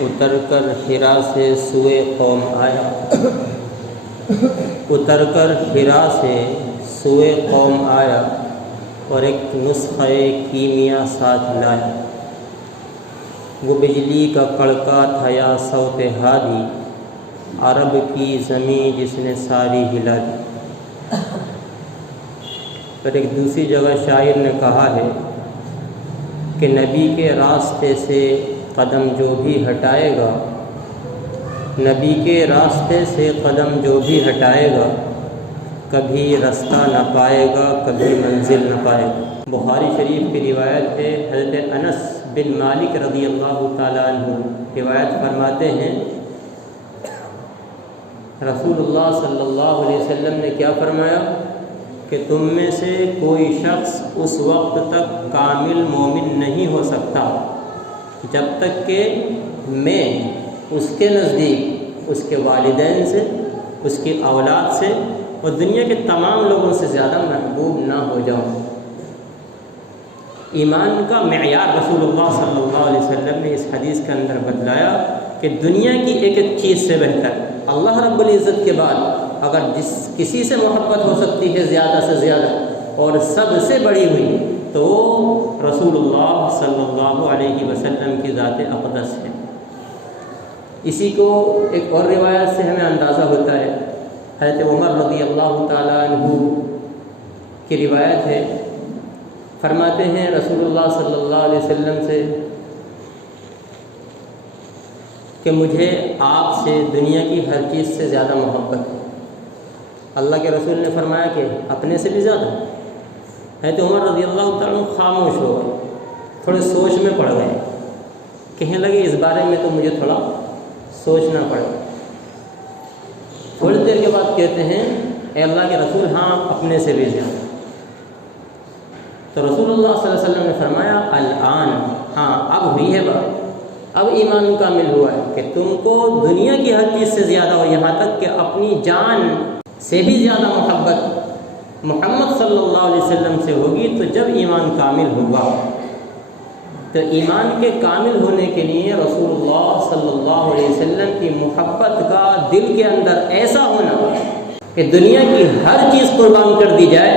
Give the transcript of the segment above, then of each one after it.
اتر کر حرا سے سوئے قوم آیا، اتر کر حرا سے سوئے قوم آیا اور ایک نسخہ کیمیا ساتھ لایا۔ وہ بجلی کا کڑکا تھا یا صوت ہادی، عرب کی زمین جس نے ساری ہلا دی۔ پر ایک دوسری جگہ شاعر نے کہا ہے کہ نبی کے راستے سے قدم جو بھی ہٹائے گا، نبی کے راستے سے قدم جو بھی ہٹائے گا، کبھی رستہ نہ پائے گا، کبھی منزل نہ پائے گا۔ بخاری شریف کی روایت ہے، حضرت انس بن مالک رضی اللہ تعالیٰ عنہ روایت فرماتے ہیں، رسول اللہ صلی اللہ علیہ وسلم نے کیا فرمایا کہ تم میں سے کوئی شخص اس وقت تک کامل مومن نہیں ہو سکتا جب تک کہ میں اس کے نزدیک اس کے والدین سے، اس کی اولاد سے اور دنیا کے تمام لوگوں سے زیادہ محبوب نہ ہو جاؤں۔ ایمان کا معیار رسول اللہ صلی اللہ علیہ وسلم نے اس حدیث کے اندر بتلایا کہ دنیا کی ایک ایک چیز سے بہتر اللہ رب العزت کے بعد اگر کسی سے محبت ہو سکتی ہے زیادہ سے زیادہ اور سب سے بڑی ہوئی تو رسول اللہ صلی اللہ علیہ وسلم کی ذات اقدس ہے۔ اسی کو ایک اور روایت سے ہمیں اندازہ ہوتا ہے، حضرت عمر رضی اللہ تعالیٰ عنہ کی روایت ہے، فرماتے ہیں رسول اللہ صلی اللہ علیہ وسلم سے کہ مجھے آپ سے دنیا کی ہر چیز سے زیادہ محبت ہے۔ اللہ کے رسول نے فرمایا کہ اپنے سے بھی زیادہ؟ حضرت عمر رضی اللہ تعالیٰ عنہ خاموش ہو گئے، تھوڑے سوچ میں پڑ گئے، کہنے لگے اس بارے میں تو مجھے تھوڑا سوچنا پڑے۔ تھوڑی دیر کے بعد کہتے ہیں اے اللہ کے رسول ہاں اپنے سے بھی زیادہ۔ تو رسول اللہ صلی اللہ علیہ وسلم نے فرمایا الآن، ہاں اب ہوئی ہے بات، اب ایمان کامل ہوا ہے کہ تم کو دنیا کی ہر چیز سے زیادہ اور یہاں تک کہ اپنی جان سے بھی زیادہ محبت محمد صلی اللہ علیہ وسلم سے ہوگی۔ تو جب ایمان کامل ہوگا تو ایمان کے کامل ہونے کے لیے رسول اللہ صلی اللہ علیہ وسلم کی محبت کا دل کے اندر ایسا ہونا کہ دنیا کی ہر چیز قربان کر دی جائے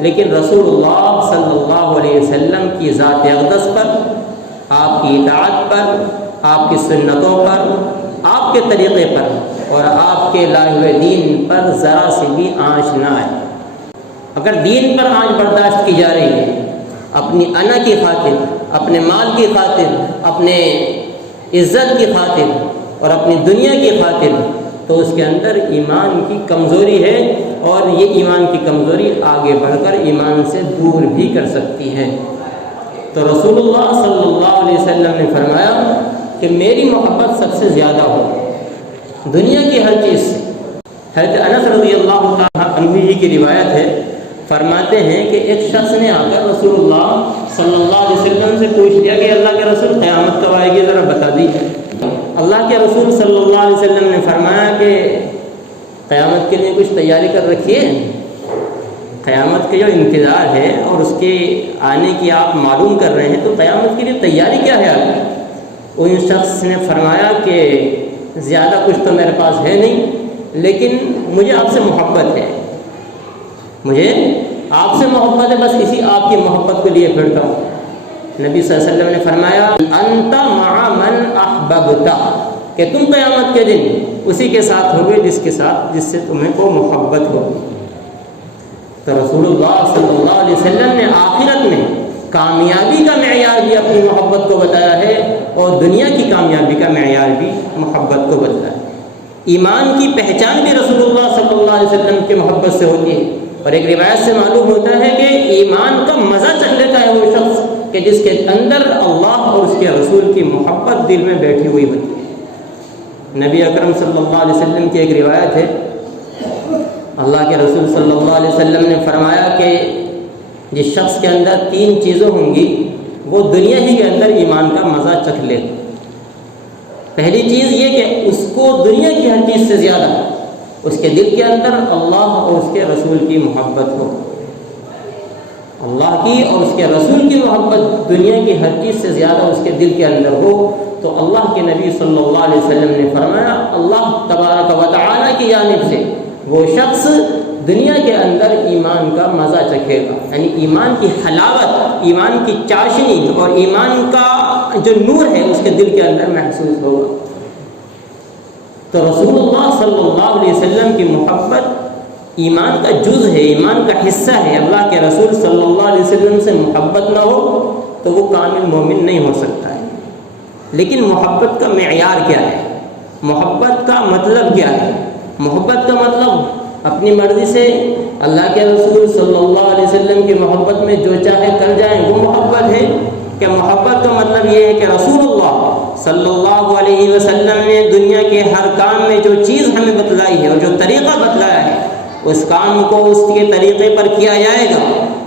لیکن رسول اللہ صلی اللہ علیہ وسلم کی ذات اقدس پر، آپ کی اطاعت پر، آپ کی سنتوں پر، آپ کے طریقے پر اور آپ کے لائے ہوئے دین پر ذرا سی بھی آنچ نہ آئے۔ اگر دین پر آنچ برداشت کی جا رہی ہے اپنی انا کی خاطر، اپنے مال کی خاطر، اپنے عزت کی خاطر اور اپنی دنیا کی خاطر، تو اس کے اندر ایمان کی کمزوری ہے اور یہ ایمان کی کمزوری آگے بڑھ کر ایمان سے دور بھی کر سکتی ہے۔ تو رسول اللہ صلی اللہ علیہ وسلم نے فرمایا کہ میری محبت سب سے زیادہ ہو دنیا کی ہر چیز سے۔ حضرت انس رضی اللہ تعالیٰ عنہ کی روایت ہے، فرماتے ہیں کہ ایک شخص نے آ کر رسول اللہ صلی اللہ علیہ وسلم سے پوچھ لیا کہ اللہ کے رسول قیامت کب آئے گی، ذرا بتا دیجیے۔ اللہ کے رسول صلی اللہ علیہ وسلم نے فرمایا کہ قیامت کے لیے کچھ تیاری کر رکھیے، قیامت کا جو انتظار ہے اور اس کے آنے کی آپ معلوم کر رہے ہیں تو قیامت کے لیے تیاری کیا ہے آپ کی؟ ان شخص نے فرمایا کہ زیادہ کچھ تو میرے پاس ہے نہیں لیکن مجھے آپ سے محبت ہے، مجھے آپ سے محبت ہے، بس اسی آپ کی محبت کے لیے پھرتا ہوں۔ نبی صلی اللہ علیہ وسلم نے فرمایا انت مع من احببت، کہ تم قیامت کے دن اسی کے ساتھ ہوگے جس سے تمہیں کو محبت ہو۔ تو رسول اللہ صلی اللہ علیہ وسلم نے آخرت میں کامیابی کا معیار بھی اپنی محبت کو بتایا ہے اور دنیا کی کامیابی کا معیار بھی محبت کو بتایا ہے۔ ایمان کی پہچان بھی رسول اللہ صلی اللہ علیہ وسلم کی محبت سے ہوتی ہے اور ایک روایت سے معلوم ہوتا ہے کہ ایمان کا مزہ چکھ لیتا ہے وہ شخص کہ جس کے اندر اللہ اور اس کے رسول کی محبت دل میں بیٹھی ہوئی ہوتی ہے۔ نبی اکرم صلی اللہ علیہ وسلم کی ایک روایت ہے، اللہ کے رسول صلی اللہ علیہ وسلم نے فرمایا کہ جس شخص کے اندر 3 چیزیں ہوں گی وہ دنیا ہی کے اندر ایمان کا مزہ چکھ لے۔ پہلی چیز یہ کہ اس کو دنیا کی ہر چیز سے زیادہ اس کے دل کے اندر اللہ اور اس کے رسول کی محبت ہو، اللہ کی اور اس کے رسول کی محبت دنیا کی ہر چیز سے زیادہ اس کے دل کے اندر ہو، تو تو اللہ کے نبی صلی اللہ علیہ وسلم نے فرمایا اللہ تبارک و تعالیٰ کی جانب سے وہ شخص دنیا کے اندر ایمان کا مزہ چکھے گا، یعنی ایمان کی حلاوت، ایمان کی چاشنی اور ایمان کا جو نور ہے اس کے دل کے اندر محسوس ہوگا۔ تو رسول اللہ صلی اللہ علیہ وسلم کی محبت ایمان کا جز ہے، ایمان کا حصہ ہے۔ اللہ کے رسول صلی اللہ علیہ وسلم سے محبت نہ ہو تو وہ کامل مومن نہیں ہو سکتا ہے۔ لیکن محبت کا معیار کیا ہے؟ محبت کا مطلب کیا ہے؟ محبت کا مطلب اپنی مرضی سے اللہ کے رسول صلی اللہ علیہ وسلم کی محبت میں جو چاہے کر جائیں وہ محبت ہے؟ کہ محبت کا مطلب یہ ہے کہ رسول اللہ صلی اللہ علیہ وسلم نے دنیا کے ہر کام میں جو چیز ہمیں بتلائی ہے اور جو طریقہ بتلایا ہے اس کام کو اس کے طریقے پر کیا جائے گا،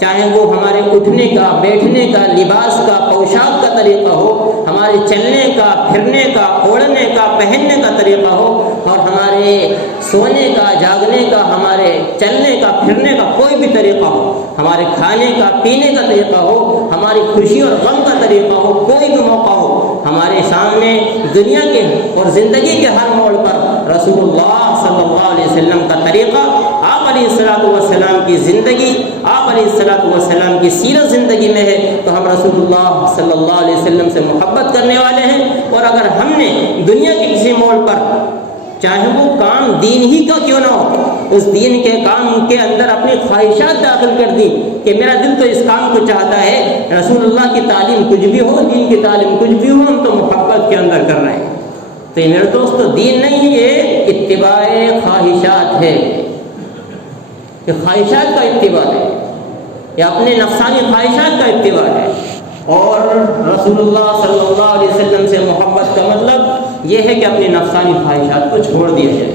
چاہے وہ ہمارے اٹھنے کا، بیٹھنے کا، لباس کا، پوشاک کا طریقہ ہو، ہمارے چلنے کا، پھرنے کا، اوڑھنے کا، پہننے کا طریقہ ہو، اور ہمارے سونے کا، جاگنے کا، ہمارے چلنے کا، پھرنے کا کوئی بھی طریقہ ہو، ہمارے کھانے کا، پینے کا طریقہ ہو، ہماری خوشی اور غم کا طریقہ ہو، کوئی بھی موقع ہو، ہمارے سامنے دنیا کے اور زندگی کے ہر موڑ پر رسول اللہ صلی اللہ علیہ وسلم کا طریقہ، آپ علیہ الصلوۃ والسلام کی زندگی، آپ علیہ الصلوۃ والسلام کی سیرت زندگی میں ہے تو ہم رسول اللہ صلی اللہ علیہ وسلم سے محبت کرنے والے ہیں۔ اور اگر ہم نے دنیا کے کسی موڑ پر چاہے وہ کام دین ہی کا کیوں نہ ہو، اس دین کے کام کے اندر اپنی خواہشات داخل کر دی کہ میرا دل تو اس کام کو چاہتا ہے، رسول اللہ کی تعلیم کچھ بھی ہو، دین کی تعلیم کچھ بھی ہو، ہم تو محبت کے اندر کر رہے ہیں۔ تو یہ میرے دوستو دین نہیں، یہ اتباع خواہشات ہے، یہ خواہشات کا اتباع ہے، یہ اپنے نفسانی خواہشات کا اتباع ہے۔ اور رسول اللہ صلی اللہ علیہ وسلم سے محبت کا مطلب یہ ہے کہ اپنی نفسانی خواہشات کو چھوڑ دیا جائے۔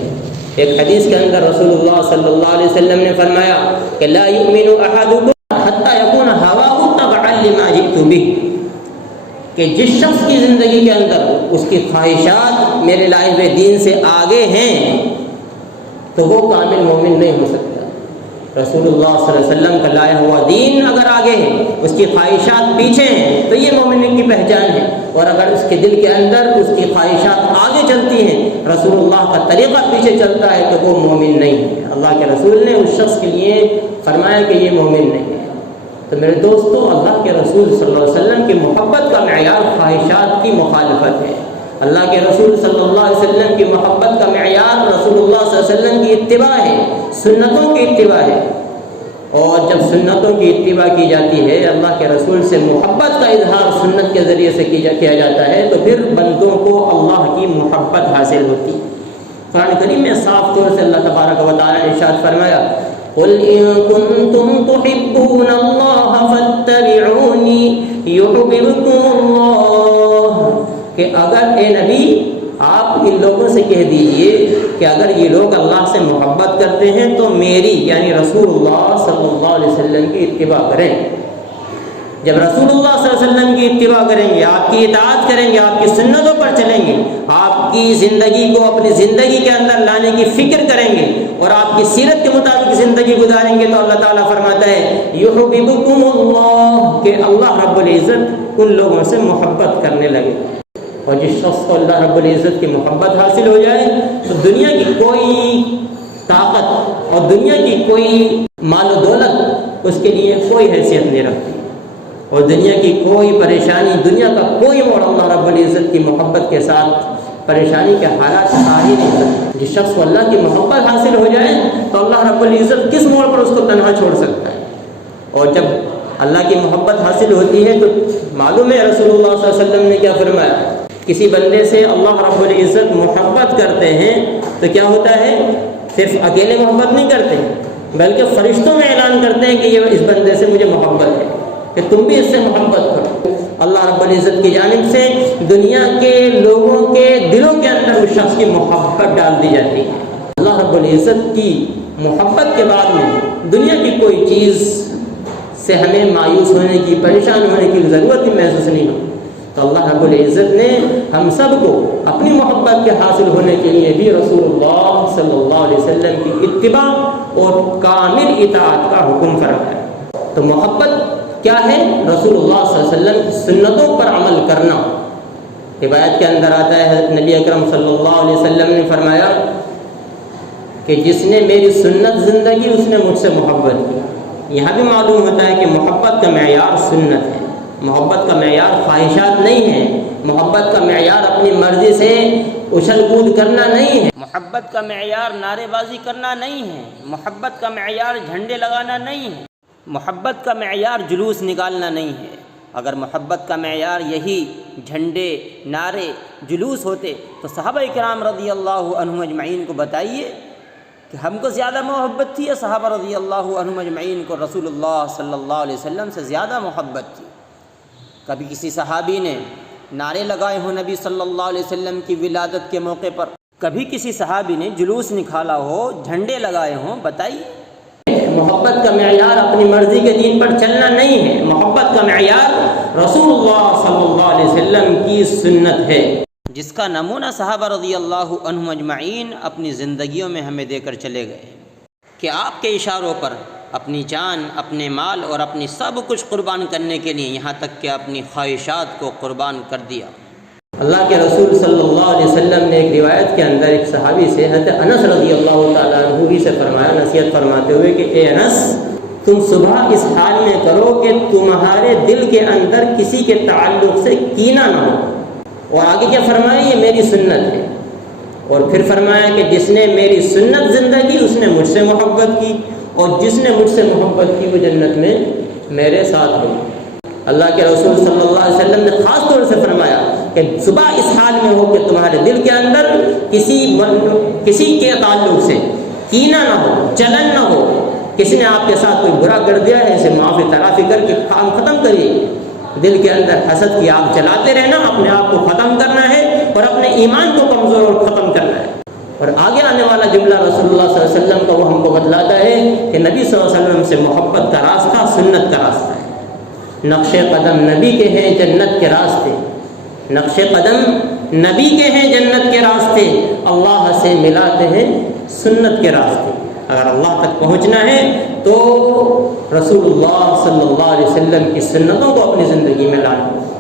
ایک حدیث کے اندر رسول اللہ صلی اللہ علیہ وسلم نے فرمایا کہ لا یؤمن احدکم حتی یکون ہواہ تبعا لما جئت بہ، کہ جس شخص کی زندگی کے اندر اس کی خواہشات میرے لائے ہوئے دین سے آگے ہیں تو وہ کامل مومن نہیں ہو سکتا۔ رسول اللہ صلی اللہ علیہ وسلم کا لایا ہوا دین اگر آگے ہے، اس کی خواہشات پیچھے ہیں تو یہ مومن کی پہچان ہے، اور اگر اس کے دل کے اندر اس کی خواہشات آگے چلتی ہیں، رسول اللہ کا طریقہ پیچھے چلتا ہے تو وہ مومن نہیں ہے۔ اللہ کے رسول نے اس شخص کے لیے فرمایا کہ یہ مومن نہیں ہے۔ تو میرے دوستو اللہ کے رسول صلی اللہ علیہ وسلم کی محبت کا معیار خواہشات کی مخالفت ہے۔ اللہ کے رسول صلی اللہ علیہ وسلم کی محبت کا معیار رسول اللہ صلی اللہ علیہ وسلم کی اتباع ہے، سنتوں کی اتباع ہے۔ اور جب سنتوں کی اتباع کی جاتی ہے، اللہ کے رسول سے محبت کا اظہار سنت کے ذریعے سے کیا جاتا ہے، تو پھر بندوں کو اللہ کی محبت حاصل ہوتی ہے۔ قرآن کریم میں صاف طور سے اللہ تبارک و تعالیٰ نے ارشاد فرمایا قُلْ إِن كُنتُمْ تُحِبُّونَ اللَّهَ فَاتَّبِعُونِي يُحْبِبْكُمُ اللَّهُ، کہ اگر اے نبی آپ ان لوگوں سے کہہ دیجئے کہ اگر یہ لوگ اللہ سے محبت کرتے ہیں تو میری یعنی رسول اللہ صلی اللہ علیہ وسلم کی اتباع کریں۔ جب رسول اللہ صلی اللہ علیہ وسلم کی اتباع کریں گے، آپ کی اطاعت کریں گے، آپ کی سنتوں پر چلیں گے، آپ کی زندگی کو اپنی زندگی کے اندر لانے کی فکر کریں گے اور آپ کی سیرت کے مطابق زندگی گزاریں گے، تو اللہ تعالیٰ فرماتا ہے یحببکم اللہ، کہ اللہ رب العزت ان لوگوں سے محبت کرنے لگے۔ اور جس شخص کو اللہ رب العزت کی محبت حاصل ہو جائے تو دنیا کی کوئی طاقت اور دنیا کی کوئی مال و دولت اس کے لیے کوئی حیثیت نہیں رکھتی، اور دنیا کی کوئی پریشانی، دنیا کا کوئی موڑ اللہ رب العزت کی محبت کے ساتھ پریشانی کے حالات آ ہی نہیں سکتا۔ جس شخص کو اللہ کی محبت حاصل ہو جائے تو اللہ رب العزت کس موڑ پر اس کو تنہا چھوڑ سکتا ہے۔ اور جب اللہ کی محبت حاصل ہوتی ہے تو معلوم ہے رسول اللہ صلی اللہ علیہ وسلم نے کیا فرمایا، کسی بندے سے اللہ رب العزت محبت کرتے ہیں تو کیا ہوتا ہے، صرف اکیلے محبت نہیں کرتے بلکہ فرشتوں میں اعلان کرتے ہیں کہ یہ اس بندے سے مجھے محبت ہے، کہ تم بھی اس سے محبت کرو۔ اللہ رب العزت کی جانب سے دنیا کے لوگوں کے دلوں کے اندر اس شخص کی محبت ڈال دی جاتی ہے۔ اللہ رب العزت کی محبت کے بعد میں دنیا کی کوئی چیز سے ہمیں مایوس ہونے کی، پریشان ہونے کی ضرورت ہی محسوس نہیں ہو۔ تو اللہ رب العزت نے ہم سب کو اپنی محبت کے حاصل ہونے کے لیے بھی رسول اللہ صلی اللہ علیہ وسلم کی اتباع اور کامل اطاعت کا حکم فرمایا۔ تو محبت کیا ہے؟ رسول اللہ صلی اللہ علیہ وسلم کی سنتوں پر عمل کرنا، روایت کے اندر آتا ہے نبی اکرم صلی اللہ علیہ وسلم نے فرمایا کہ جس نے میری سنت زندگی اس نے مجھ سے محبت کی۔ یہاں بھی معلوم ہوتا ہے کہ محبت کا معیار سنت ہے، محبت کا معیار خواہشات نہیں ہے، محبت کا معیار اپنی مرضی سے اچھل کود کرنا نہیں ہے، محبت کا معیار نعرے بازی کرنا نہیں ہے، محبت کا معیار جھنڈے لگانا نہیں ہے، محبت کا معیار جلوس نکالنا نہیں ہے۔ اگر محبت کا معیار یہی جھنڈے، نعرے، جلوس ہوتے تو صحابہ کرام رضی اللہ عنہم اجمعین کو بتائیے کہ ہم کو زیادہ محبت تھی یا صحابہ رضی اللہ عنہم اجمعین کو رسول اللہ صلی اللہ علیہ وسلم سے زیادہ محبت تھی؟ کبھی کسی صحابی نے نعرے لگائے ہوں نبی صلی اللہ علیہ وسلم کی ولادت کے موقع پر؟ کبھی کسی صحابی نے جلوس نکالا ہو، جھنڈے لگائے ہوں؟ بتائیے۔ محبت کا معیار اپنی مرضی کے دین پر چلنا نہیں ہے، محبت کا معیار رسول اللہ صلی اللہ علیہ وسلم کی سنت ہے، جس کا نمونہ صحابہ رضی اللہ عنہم اجمعین اپنی زندگیوں میں ہمیں دے کر چلے گئے کہ آپ کے اشاروں پر اپنی جان، اپنے مال اور اپنی سب کچھ قربان کرنے کے لیے، یہاں تک کہ اپنی خواہشات کو قربان کر دیا۔ اللہ کے رسول صلی اللہ علیہ وسلم نے ایک روایت کے اندر ایک صحابی سے حضرت انس رضی اللہ تعالیٰ عنہ ہی سے فرمایا، نصیحت فرماتے ہوئے کہ اے انس، تم صبح اس حال میں کرو کہ تمہارے دل کے اندر کسی کے تعلق سے کینہ نہ ہو۔ اور آگے کیا فرمایا؟ یہ میری سنت ہے۔ اور پھر فرمایا کہ جس نے میری سنت زندگی اس نے مجھ سے محبت کی، اور جس نے مجھ سے محبت کی وہ جنت میں میرے ساتھ ہو۔ اللہ کے رسول صلی اللہ علیہ وسلم نے خاص طور سے فرمایا کہ صبح اس حال میں ہو کہ تمہارے دل کے اندر کسی کے تعلق سے کینہ نہ ہو، جلن نہ ہو، کسی نے آپ کے ساتھ کوئی برا کر دیا ہے اسے معافی تلافی کر کے کام ختم کریے۔ دل کے اندر حسد کی آگ جلاتے رہنا، اپنے آپ کو ختم کرنا ہے اور اپنے ایمان کو کمزور اور ختم کرنا ہے۔ اور آگے آنے والا جملہ رسول اللہ صلی اللہ علیہ وسلم کا وہ ہم کو بتلاتا ہے کہ نبی صلی اللہ علیہ وسلم سے محبت کا راستہ سنت کا راستہ ہے۔ نقش قدم نبی کے ہیں جنت کے راستے، نقش قدم نبی کے ہیں جنت کے راستے، اللہ سے ملاتے ہیں سنت کے راستے۔ اگر اللہ تک پہنچنا ہے تو رسول اللہ صلی اللہ علیہ وسلم کی سنتوں کو اپنی زندگی میں لانا۔